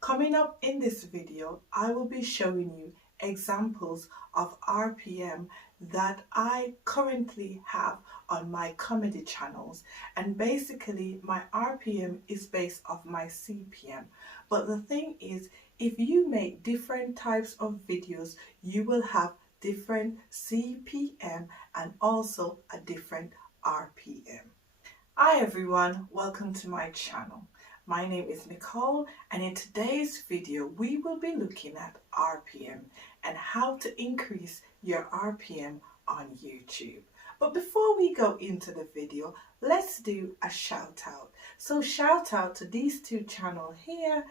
Coming up in this video, I will be showing you examples of RPM that I currently have on my comedy channels, and basically my RPM is based off my CPM. But the thing is, if you make different types of videos, you will have different CPM and also a different RPM. Hi everyone, welcome to my channel. My name is Nicole, and in today's video we will be looking at RPM and how to increase your RPM on YouTube. But before we go into the video, let's do a shout out. So shout out to these two channels here.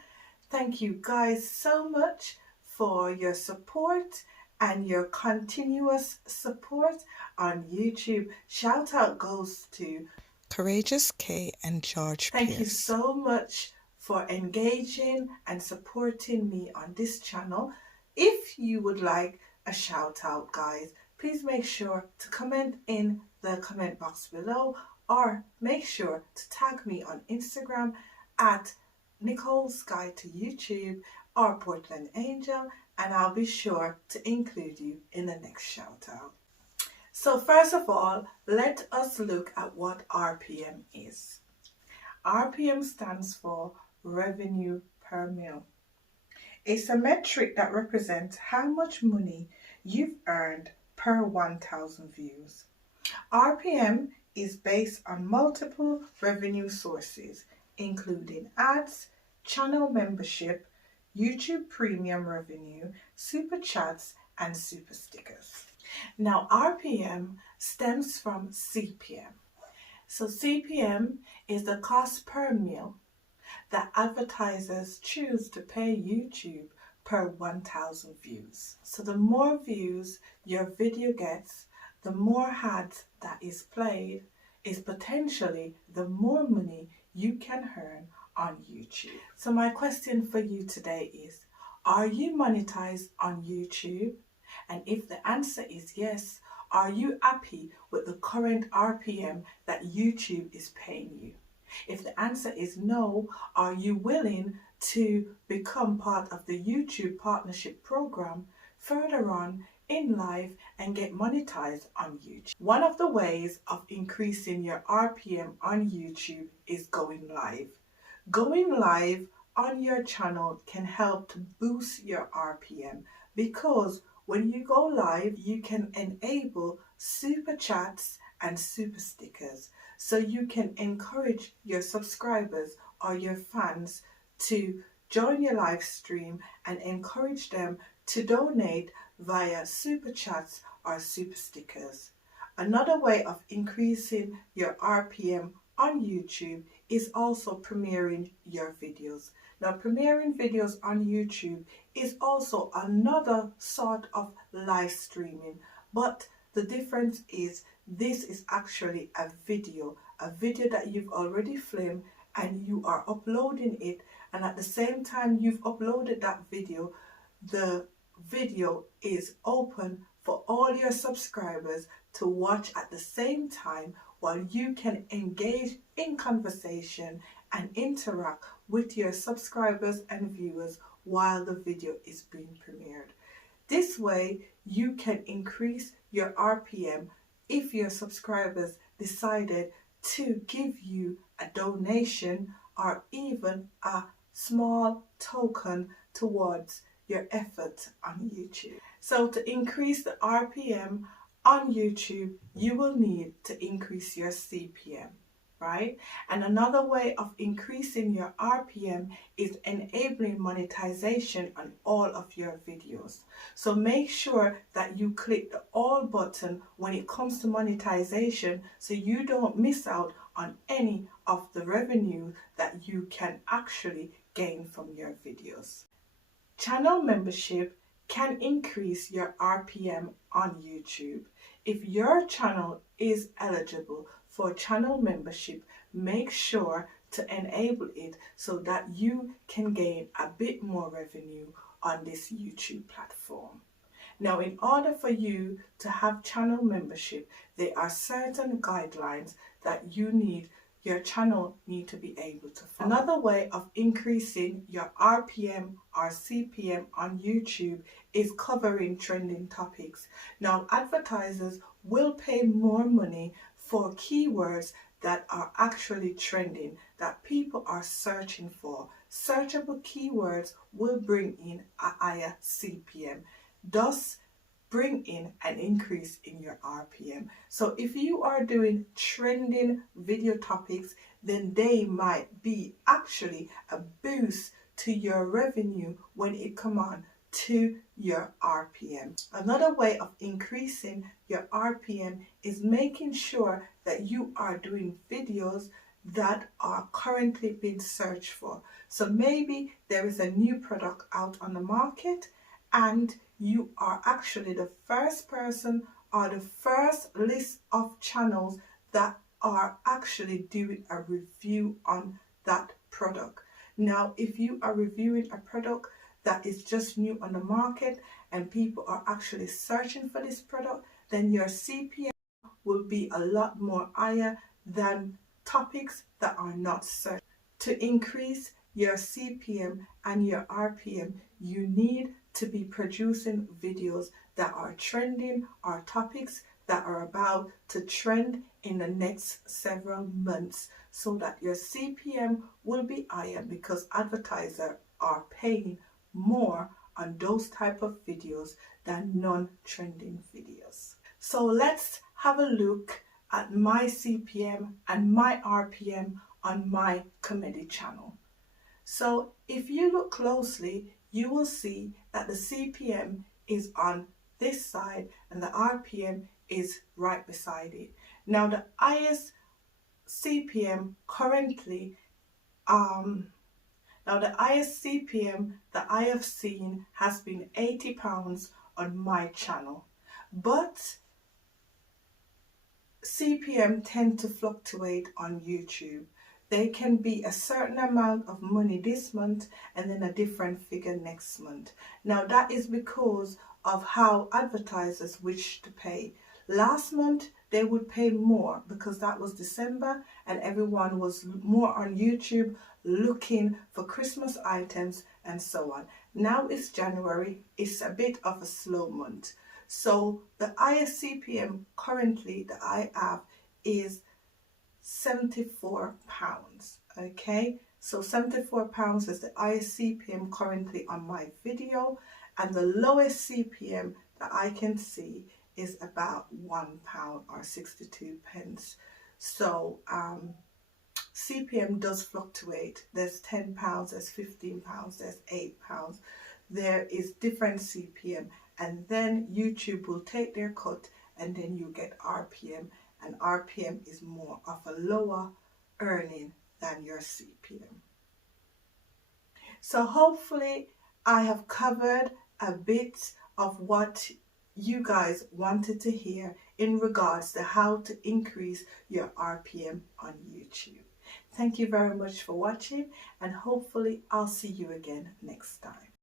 Thank you guys so much for your support and your continuous support on YouTube. Shout out goes to Courageous K and George Thank Pierce. you so much for engaging and supporting me on this channel. If you would like a shout out, guys, please make sure to comment in the comment box below, or make sure to tag me on Instagram at Nicole's Guide to YouTube or Portland Angel, and I'll be sure to include you in the next shout out. So first of all, let us look at what RPM is. RPM stands for revenue per mil. It's a metric that represents how much money you've earned per 1,000 views. RPM is based on multiple revenue sources, including ads, channel membership, YouTube premium revenue, super chats, and super stickers. Now, RPM stems from CPM. So CPM is the cost per mil that advertisers choose to pay YouTube per 1,000 views. So the more views your video gets, the more ads that is played, is potentially the more money you can earn on YouTube. So my question for you today is, are you monetized on YouTube? And if the answer is yes, are you happy with the current RPM that YouTube is paying you? If the answer is no, are you willing to become part of the YouTube partnership program further on in life and get monetized on YouTube? One of the ways of increasing your RPM on YouTube is going live. Going live on your channel can help to boost your RPM, because when you go live, you can enable super chats and super stickers, so you can encourage your subscribers or your fans to join your live stream and encourage them to donate via super chats or super stickers. Another way of increasing your RPM on YouTube is also premiering your videos. Now, premiering videos on YouTube is also another sort of live streaming, but the difference is this is actually a video that you've already filmed and you are uploading it, and at the same time you've uploaded that video, the video is open for all your subscribers to watch at the same time, while you can engage in conversation and interact with your subscribers and viewers while the video is being premiered. This way you can increase your RPM if your subscribers decided to give you a donation or even a small token towards your efforts on YouTube. So to increase the RPM on YouTube, you will need to increase your CPM, right? And another way of increasing your RPM is enabling monetization on all of your videos. So make sure that you click the all button when it comes to monetization, so you don't miss out on any of the revenue that you can actually gain from your videos. Channel membership can increase your RPM on YouTube. If your channel is eligible for channel membership, make sure to enable it so that you can gain a bit more revenue on this YouTube platform. Now, in order for you to have channel membership, there are certain guidelines that you need your channel need to be able to follow. Another way of increasing your RPM or CPM on YouTube is covering trending topics. Now, advertisers will pay more money for keywords that are actually trending, that people are searching for. Searchable keywords will bring in a higher CPM, thus bring in an increase in your RPM. So if you are doing trending video topics, then they might be actually a boost to your revenue when it come on to your RPM. Another way of increasing your RPM is making sure that you are doing videos that are currently being searched for. So maybe there is a new product out on the market and you are actually the first person or the first list of channels that are actually doing a review on that product. Now, if you are reviewing a product that is just new on the market and people are actually searching for this product, then your CPM will be a lot more higher than topics that are not searched. To increase your CPM and your RPM, you need to be producing videos that are trending or topics that are about to trend in the next several months, so that your CPM will be higher because advertisers are paying more on those type of videos than non-trending videos. So let's have a look at my CPM and my RPM on my comedy channel. So if you look closely, you will see that the CPM is on this side and the RPM is right beside it. Now the highest CPM currently, that I have seen has been £80 on my channel, but CPM tend to fluctuate on YouTube. They can be a certain amount of money this month and then a different figure next month. Now that is because of how advertisers wish to pay. Last month they would pay more because that was December and everyone was more on YouTube looking for Christmas items and so on. Now it's January, it's a bit of a slow month. So the highest CPM currently that I have is £74. Okay, so £74 is the highest CPM currently on my video, and the lowest CPM that I can see is about £1 or 62 pence. So CPM does fluctuate. There's £10, there's £15, there's £8. There is different CPM, and then YouTube will take their cut and then you get RPM, and RPM is more of a lower earning than your CPM. So hopefully I have covered a bit of what you guys wanted to hear in regards to how to increase your RPM on YouTube. Thank you very much for watching, and hopefully I'll see you again next time.